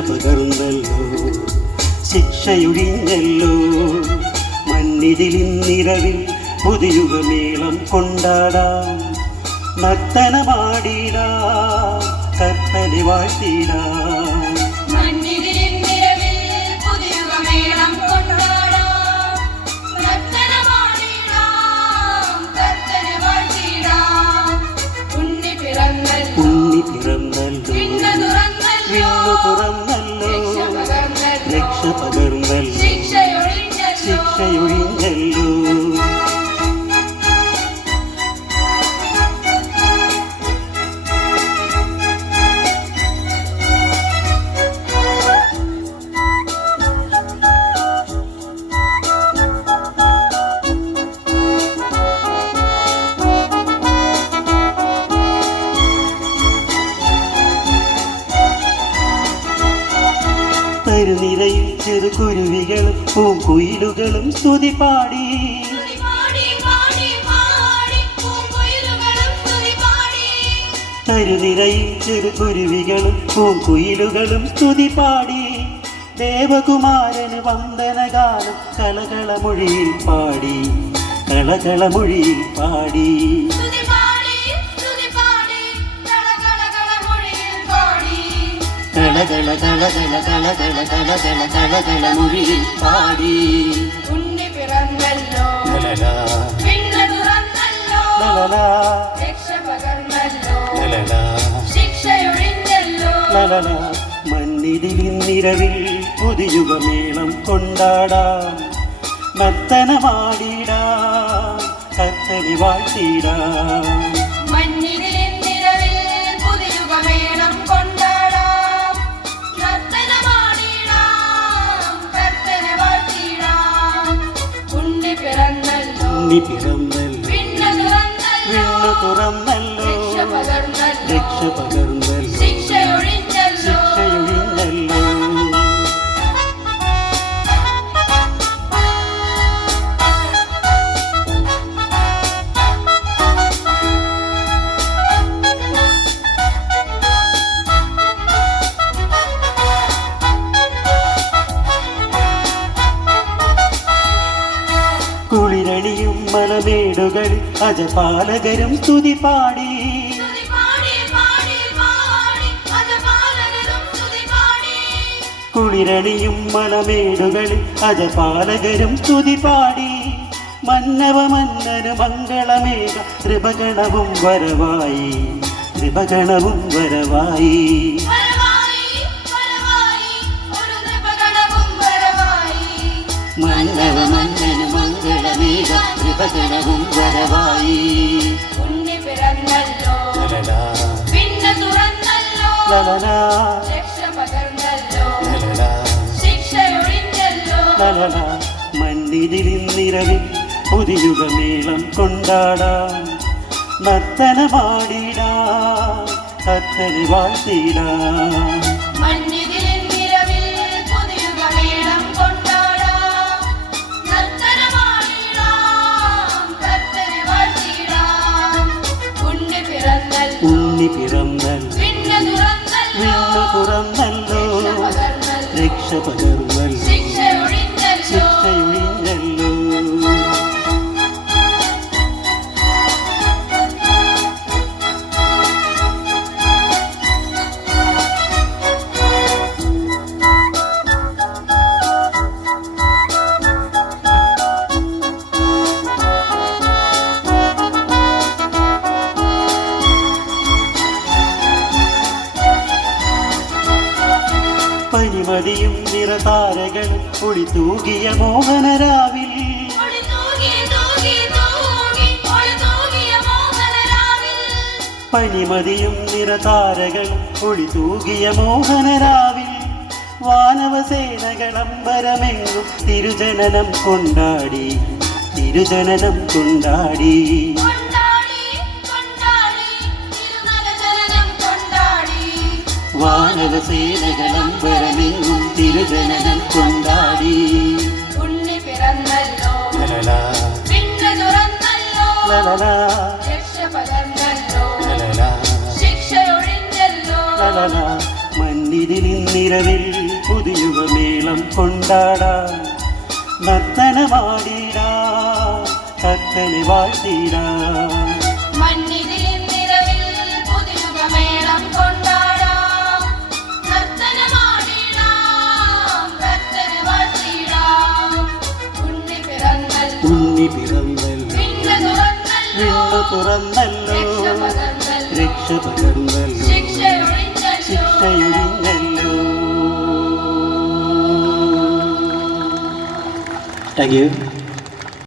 പകർന്നല്ലോ ശിക്ഷയൊഴിഞ്ഞല്ലോ മന്നിതിലിന്നിരവിൽ പുതിയുഗമേളം കൊണ്ടാടാം നർത്തനമാടിടാം കർത്തനെ വാഴ്ത്തിടാം ഉണ്ണി പിറന്നല്ലോ വിണ്ണു തുറന്നല്ലോ രക്ഷ പകർന്നല്ലോ ശിക്ഷയൊഴിഞ്ഞല്ലോ നിരയിൽ ചെറുകുരുവികളും പൂങ്കുയിലുകളും സ്തുതി പാടി തരുനിരയിൽ ചെറുകുരുവികളും പൂങ്കുയിലുകളും സ്തുതി പാടി ദേവകുമാരന് വന്ദനഗാനം കളകളമൊഴിയിൽ പാടി കളകളമൊഴിയിൽ പാടി കളകള കളകള കളകള കളകള കളകള മൊഴിയിൽ പാടി ഉണ്ണി പിറന്നല്ലോ വിണ്ണ് തുറന്നല്ലോ രക്ഷ പകർന്നല്ലോ ശിക്ഷയൊഴിഞ്ഞല്ലോ മന്നിതിലിന്നിരവിൽ പുതിയുഗമേളം കൊണ്ടാടാം നർത്തനമാടിടാം കർത്തനെ വാഴ്ത്തിടാം ഉണ്ണി പിറന്നല്ലോ വിണ്ണു തുറന്നല്ലോ രക്ഷ പകർന്നല്ലോ ശിക്ഷയൊഴിഞ്ഞല്ലോ കുളിരണിയും മലമേടുകൾ അജപാലകരും സ്തുതി പാടി കുളിരണിയും മലമേടുകൾ അജപാലകരും സ്തുതി പാടി മന്നവ മന്നന് മംഗളമേഘ ത്രിപഗണവും വരവായി ത്രിപഗണവും വരവായി മന്നവ മന്നന് മംഗളമേഘ ത്രിപഗണവും വരവായി ഉണ്ണി പിറന്നല്ലോ വിണ്ണ് തുറന്നല്ലോ രക്ഷ പകർന്നല്ലോ ശിക്ഷയൊഴിഞ്ഞല്ലോ മന്നിതിലിന്നിരവിൽ പുതിയുഗമേളം കൊണ്ടാടാം നർത്തനമാടിടാം കർത്തനെ വാഴ്ത്തിടാം ഉണ്ണി പിറന്നല്ലോ വിണ്ണു തുറന്നല്ലോ രക്ഷ പകർന്നല്ലോ ശിക്ഷയൊഴിഞ്ഞല്ലോ പനിമതിയും നിറതാരകളും ഒളിതൂകിയ മോഹനരാവിൽ പനിമതിയും നിറതാരകളും ഒളിതൂകിയ മോഹനരാവിൽ വാനവസേനകളമ്പരമെങ്ങും തിരുജനനം കൊണ്ടാടി തിരുജനനം കൊണ്ടാടി വാനവസേനകളമ്പരമെങ്ങും തിരുജനനം കൊണ്ടാടി ഉണ്ണി പിറന്നല്ലോ വിണ്ണ് തുറന്നല്ലോ രക്ഷ പകർന്നല്ലോ ശിക്ഷയൊഴിഞ്ഞല്ലോ മന്നി മണ്ണിതിലിന്നിരവിൽ പുതിയുഗമേളം കൊണ്ടാടാം നർത്തനമാടിടാം കർത്തനെ വാഴ്ത്തിടാം മണ്ണിതിലിന്നിരവിൽ പുതുയുഗമേളം കൊണ്ടാടാം നർത്തനമാടിടാം കർത്തനെ വാഴ്ത്തിടാം ഉണ്ണി പിറന്നല്ലോ വിണ്ണ തുറന്നല്ലോ രക്ഷ പകർന്നല്ലോ ശിക്ഷയൊഴിഞ്ഞല്ലോ. Thank you.